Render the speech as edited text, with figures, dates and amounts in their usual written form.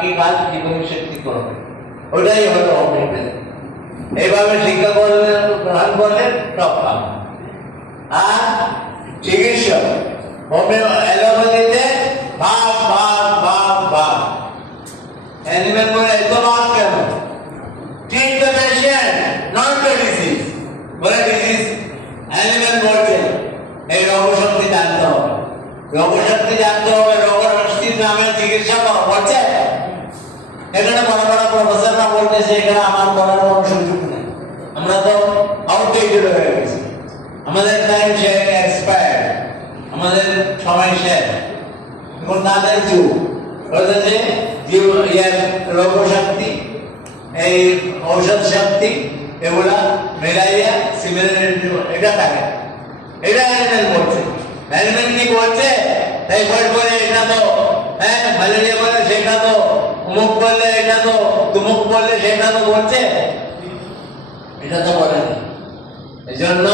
বাকি কাজ জীবনী শক্তি করবে। ওটাই হলো হোমিওপ্যাথি। এইভাবে শিক্ষা করলেন, গ্রহণ করলেন, সব কাম। আর চিকিৎসক অ্যালোপ্যাথিতে ভাব ভাব ভাব ভাব। অ্যানিমেল বলে এত ভাব কেন? Treat the patient, not the disease. বলে ডিজিজ অ্যানিমেল বলছে। এই রোগশক্তি জানতে হবে, রোগশক্তি জানতে হবে। রোগশক্তির নামে চিকিৎসা করছে। এখানে বড় বড় প্রফেসররা বলতেছে, এখানে আমার বলার কোনো সুযোগ নেই, আমরা তো আউটডেটেড হয়ে গেছি, আমাদের টাইম শেষ, এক্সপায়ার্ড, আমাদের সময় শেষ। এখন তাদের যুগ বলতেছে রোগশক্তি, এই ঔষধ শক্তি, এগুলা মেলাইয়া সিমিলারিটি, এটা থাকে। এটা অ্যানিমেল বলছে। অ্যানিমেল কি বলছে? টাইফয়েড বলে এটা তো, হ্যাঁ ম্যালেরিয়া বলে সেটা তো, অমুক বললে এটা তো, তুমুক বললে সেটা তো বলছে, এটা তো বলে না। এই জন্য